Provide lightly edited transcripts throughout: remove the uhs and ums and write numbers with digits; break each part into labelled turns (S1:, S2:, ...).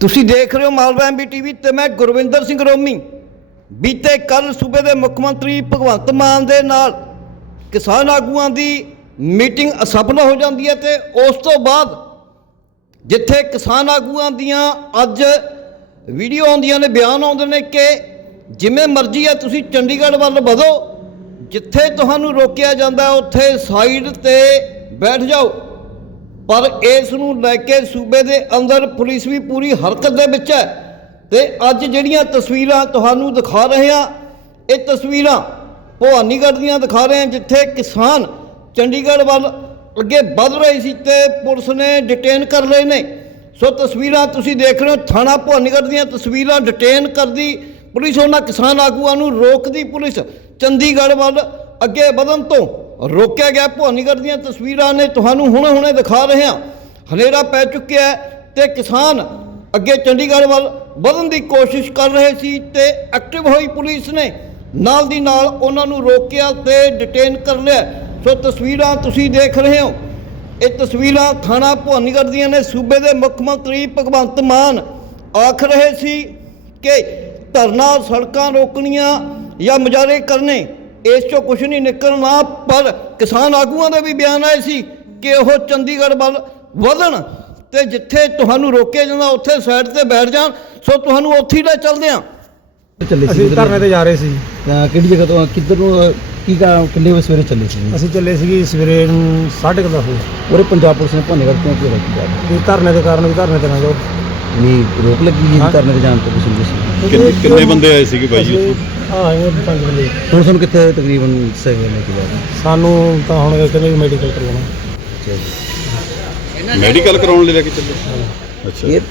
S1: ਤੁਸੀਂ ਦੇਖ ਰਹੇ ਹੋ ਮਾਲਵਾ ਐਮਬੀ ਟੀਵੀ ਤੇ मैं गुरविंदर सिंह रोमी। बीते कल सूबे के मुख्य मंत्री भगवंत मान दे नाल किसान आगूआं दी मीटिंग असफल हो जाती है ते उस तो बाद जिथे किसान आगूआं दियां अज वीडियो आउंदियां ने बयान आउंदे ने कि जिमें मर्जी है तुसीं चंडीगढ़ वल वधो, जिथे तुहानूं रोकिया जाता है उत्थे साइड ते बैठ जाओ। पर इस नूं लैके सूबे के अंदर पुलिस भी पूरी हरकत दे विच है ते अज जिहड़ियां तस्वीरां तुहानूं दिखा रहे हैं ये तस्वीरां भवानीगढ़ दियां दिखा रहे हैं जिथे किसान चंडीगढ़ वल अगे वध रहे सी ते पुलिस ने डिटेन कर रहे ने। सो तस्वीरां तुसीं देख रहे हो थाना भवानीगढ़ दियां तस्वीरां डिटेन करदी पुलिस उन्हां किसान आगूआं नूं रोकदी पुलिस चंडीगढ़ वल अगे वधन तो रोकया गया। भवानीगढ़ दियां तस्वीरां ने तुहानूं हुणे दिखा रहे हैं। हनेरा पै चुक्या है ते किसान अगे चंडीगढ़ वल वधन की कोशिश कर रहे सी ते एक्टिव हुई पुलिस ने नाल दी नाल उन्हां नूं रोकिया ते डिटेन कर लिया। सो तस्वीरां तुसीं देख रहे हो ये तस्वीरां थाना भवानीगढ़ दियां ने। सूबे के मुख्य मंत्री भगवंत मान आख रहे सी कि धरना सड़कां रोकनियां या मुजाहरे करने इस चो कुछ नहीं निकलना, पर किसान आगूआं दे भी बयान आए सी कि वह चंडीगढ़ वल वधन ते जिथे तुहानूं रोकिया जांदा उत्थे साइड ते बैठ जाण। सो तुहानूं उत्थे ही ले चलदे आ।
S2: ਅਸੀਂ ਧਰਨੇ ਤੇ ਜਾ ਰਹੇ ਸੀ।
S3: ਕਿਹੜੀ ਜਗ੍ਹਾ ਤੋਂ ਕਿੱਧਰ ਨੂੰ ਕਿੰਨੇ ਵਜੇ ਸਵੇਰੇ ਚੱਲੇ ਸੀ?
S2: ਅਸੀਂ ਚੱਲੇ ਸੀਗੇ ਸਵੇਰੇ 10:30 ਵਜੇ।
S3: ਉਹਰੇ ਪੰਜਾਬ ਪੁਲਿਸ ਨੇ ਭਵਾਨੀਗੜ੍ਹ ਕਿਉਂ ਕਿਉਂ ਰੋਕਿਆ?
S2: ਵੀ ਧਰਨੇ ਦੇ ਕਾਰਨ ਵੀ ਧਰਨੇ ਤੇ ਨਾ ਜਾਓ।
S3: ਨਹੀਂ ਰੋਕ ਲੱਗੀ ਜੀ ਧਰਨੇ ਤੇ ਜਾਣ ਤੋਂ ਕੁਝ ਨਹੀਂ ਸੀ।
S4: ਕਿੰਨੇ ਬੰਦੇ ਆਏ ਸੀਗੇ ਬਾਈ ਜੀ?
S2: ਹਾਂ ਇਹ 5 ਬੰਦੇ।
S3: ਹੁਣ ਸਾਨੂੰ ਕਿੱਥੇ ਤਕਰੀਬਨ ਸਹੀ ਨੇ ਕਿ ਬਾਅਦ
S2: ਸਾਨੂੰ ਤਾਂ ਹੁਣ ਕਹਿੰਦੇ ਮੈਡੀਕਲ ਕਰਵਾਉਣਾ।
S3: ਅੱਛਾ ਜੀ।
S4: ਮੈਡੀਕਲ ਕਰਾਉਣ ਲਈ ਲੈ ਕੇ ਚੱਲੇ? ਅੱਛਾ,
S3: ਇਹ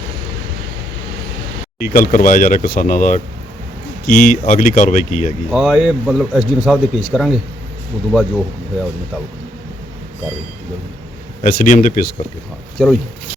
S4: ਮੈਡੀਕਲ ਕਰਵਾਇਆ ਜਾ ਰਿਹਾ ਕਿਸਾਨਾਂ ਦਾ, ਕੀ ਅਗਲੀ ਕਾਰਵਾਈ ਕੀ ਹੈਗੀ?
S5: ਇਹ ਮਤਲਬ ਐਸਡੀਐਮ ਸਾਹਿਬ ਦੇ ਪੇਸ਼ ਕਰਾਂਗੇ, ਉਸ ਤੋਂ ਬਾਅਦ ਜੋ ਹੁਕਮ ਹੋਇਆ ਉਹਦੇ ਮੁਤਾਬਕ ਕਾਰਵਾਈ ਕੀਤੀ ਜਾਊਗੀ।
S4: ਐਸਡੀਐਮ ਦੇ ਪੇਸ਼ ਕਰਕੇ।
S5: ਚਲੋ ਜੀ।